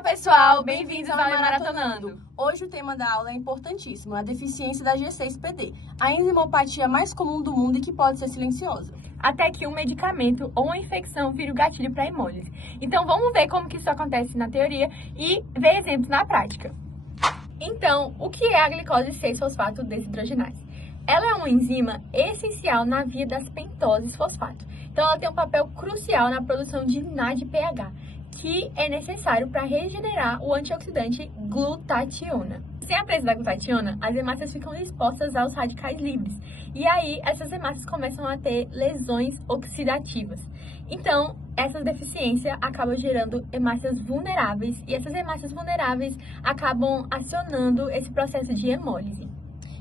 Olá pessoal, bem-vindos ao Maratonando. Hoje o tema da aula é importantíssimo, a deficiência da G6PD, a enzimopatia mais comum do mundo e que pode ser silenciosa. Até que um medicamento ou uma infecção vira o gatilho para a hemólise. Então vamos ver como que isso acontece na teoria e ver exemplos na prática. Então, o que é a glicose 6-fosfato desidrogenase? Ela é uma enzima essencial na via das pentoses fosfato. Então ela tem um papel crucial na produção de NADPH, que é necessário para regenerar o antioxidante glutationa. Sem a presença da glutationa, as hemácias ficam expostas aos radicais livres. E aí, essas hemácias começam a ter lesões oxidativas. Então, essa deficiência acaba gerando hemácias vulneráveis. E essas hemácias vulneráveis acabam acionando esse processo de hemólise.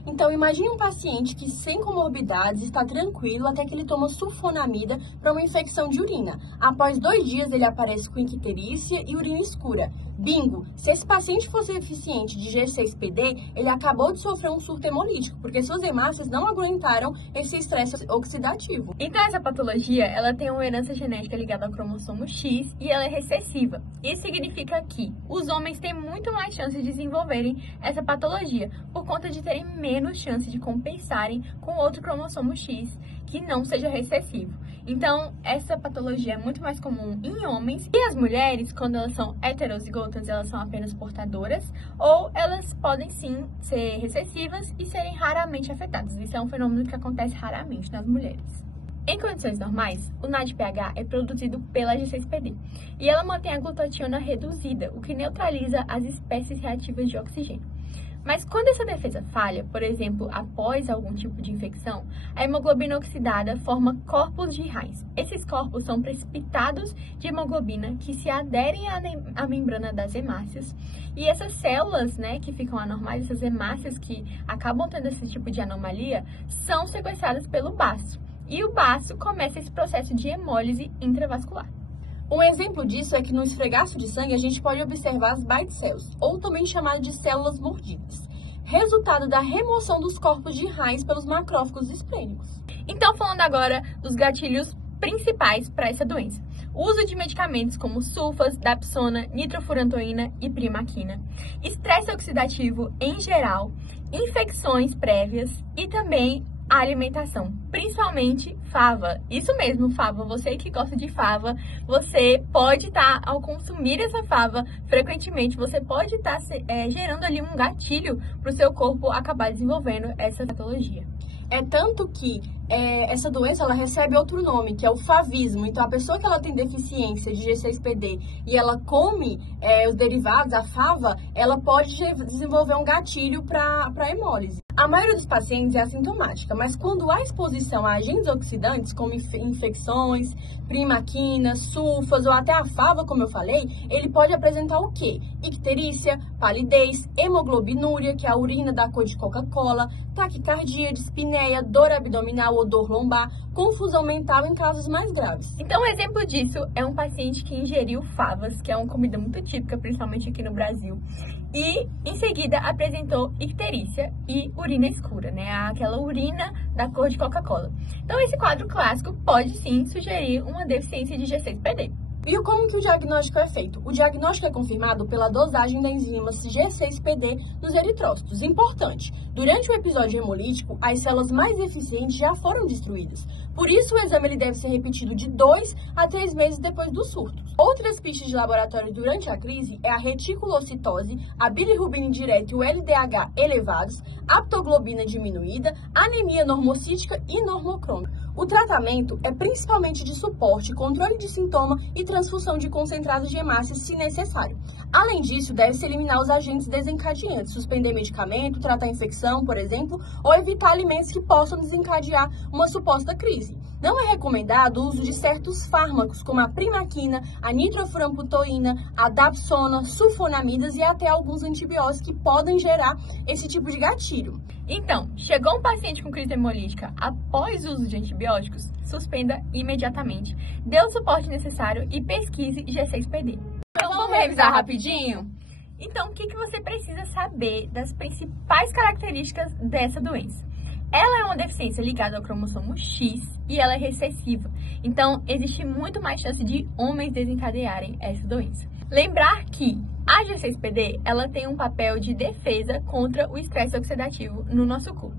Então, imagine um paciente que, sem comorbidades, está tranquilo até que ele toma sulfonamida para uma infecção de urina. Após 2 dias, ele aparece com icterícia e urina escura. Bingo! Se esse paciente fosse deficiente de G6PD, ele acabou de sofrer um surto hemolítico, porque suas hemácias não aguentaram esse estresse oxidativo. Então, essa patologia, ela tem uma herança genética ligada ao cromossomo X e ela é recessiva. Isso significa que os homens têm muito mais chance de desenvolverem essa patologia, por conta de terem menos chance de compensarem com outro cromossomo X que não seja recessivo. Então, essa patologia é muito mais comum em homens. E as mulheres, quando elas são heterozigotas, elas são apenas portadoras, ou elas podem sim ser recessivas e serem raramente afetadas. Isso é um fenômeno que acontece raramente nas mulheres. Em condições normais, o NADPH é produzido pela G6PD e ela mantém a glutationa reduzida, o que neutraliza as espécies reativas de oxigênio. Mas quando essa defesa falha, por exemplo, após algum tipo de infecção, a hemoglobina oxidada forma corpos de Heinz. Esses corpos são precipitados de hemoglobina que se aderem à membrana das hemácias. E essas células, que ficam anormais, essas hemácias que acabam tendo esse tipo de anomalia, são sequestradas pelo baço. E o baço começa esse processo de hemólise intravascular. Um exemplo disso é que no esfregaço de sangue a gente pode observar as bite cells, ou também chamadas de células mordidas, resultado da remoção dos corpos de Heinz pelos macrófagos esplênicos. Então, falando agora dos gatilhos principais para essa doença. O uso de medicamentos como sulfas, dapsona, nitrofurantoína e primaquina, estresse oxidativo em geral, infecções prévias e também a alimentação, principalmente fava. Isso mesmo, fava. Você que gosta de fava, você pode estar, ao consumir essa fava frequentemente, você pode estar gerando ali um gatilho para o seu corpo acabar desenvolvendo essa patologia. É tanto que essa doença ela recebe outro nome, que é o favismo. Então, a pessoa que ela tem deficiência de G6PD e ela come os derivados, a fava, ela pode desenvolver um gatilho para hemólise. A maioria dos pacientes é assintomática, mas quando há exposição a agentes oxidantes, como infecções, primaquina, sulfas ou até a fava, como eu falei, ele pode apresentar o quê? Icterícia, palidez, hemoglobinúria, que é a urina da cor de Coca-Cola, taquicardia, dispneia, dor abdominal ou dor lombar, confusão mental em casos mais graves. Então, um exemplo disso é um paciente que ingeriu favas, que é uma comida muito típica, principalmente aqui no Brasil, e em seguida apresentou icterícia e urina escura, aquela urina da cor de Coca-Cola. Então, esse quadro clássico pode sim sugerir uma deficiência de G6PD. E como que o diagnóstico é feito? O diagnóstico é confirmado pela dosagem da enzima G6PD nos eritrócitos. Importante, durante o episódio hemolítico, as células mais eficientes já foram destruídas. Por isso, o exame ele deve ser repetido de 2 a 3 meses depois do surto. Outras pistas de laboratório durante a crise é a reticulocitose, a bilirrubina indireta e o LDH elevados, aptoglobina diminuída, anemia normocítica e normocrômica. O tratamento é principalmente de suporte, controle de sintoma e transfusão de concentrados de hemácias, se necessário. Além disso, deve-se eliminar os agentes desencadeantes, suspender medicamento, tratar infecção, por exemplo, ou evitar alimentos que possam desencadear uma suposta crise. Não é recomendado o uso de certos fármacos, como a primaquina, a nitrofurantoína, a dapsona, sulfonamidas e até alguns antibióticos que podem gerar esse tipo de gatilho. Então, chegou um paciente com crise hemolítica após o uso de antibióticos, suspenda imediatamente, dê o suporte necessário e pesquise G6PD. Então, vamos revisar rapidinho? Então, o que você precisa saber das principais características dessa doença? Ela é uma deficiência ligada ao cromossomo X e ela é recessiva. Então, existe muito mais chance de homens desencadearem essa doença. Lembrar que A G6PD, ela tem um papel de defesa contra o estresse oxidativo no nosso corpo.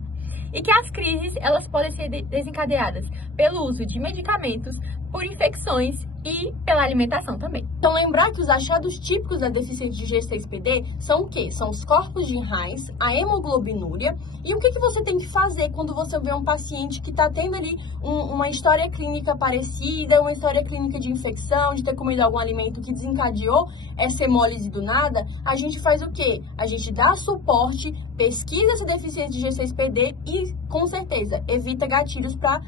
E que as crises, elas podem ser desencadeadas pelo uso de medicamentos, por infecções e pela alimentação também. Então, lembrar que os achados típicos da deficiência de G6PD são o quê? São os corpos de Heinz, a hemoglobinúria e o que você tem que fazer quando você vê um paciente que está tendo ali uma história clínica parecida, uma história clínica de infecção, de ter comido algum alimento que desencadeou essa hemólise do nada. A gente faz o quê? A gente dá suporte, pesquisa essa deficiência de G6PD e, com certeza, evita gatilhos para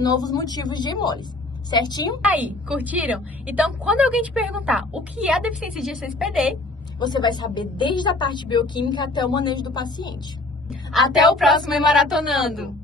novos motivos de hemólise. Certinho? Aí, curtiram? Então, quando alguém te perguntar o que é a deficiência de G6PD, você vai saber desde a parte bioquímica até o manejo do paciente. Até o próximo Maratonando!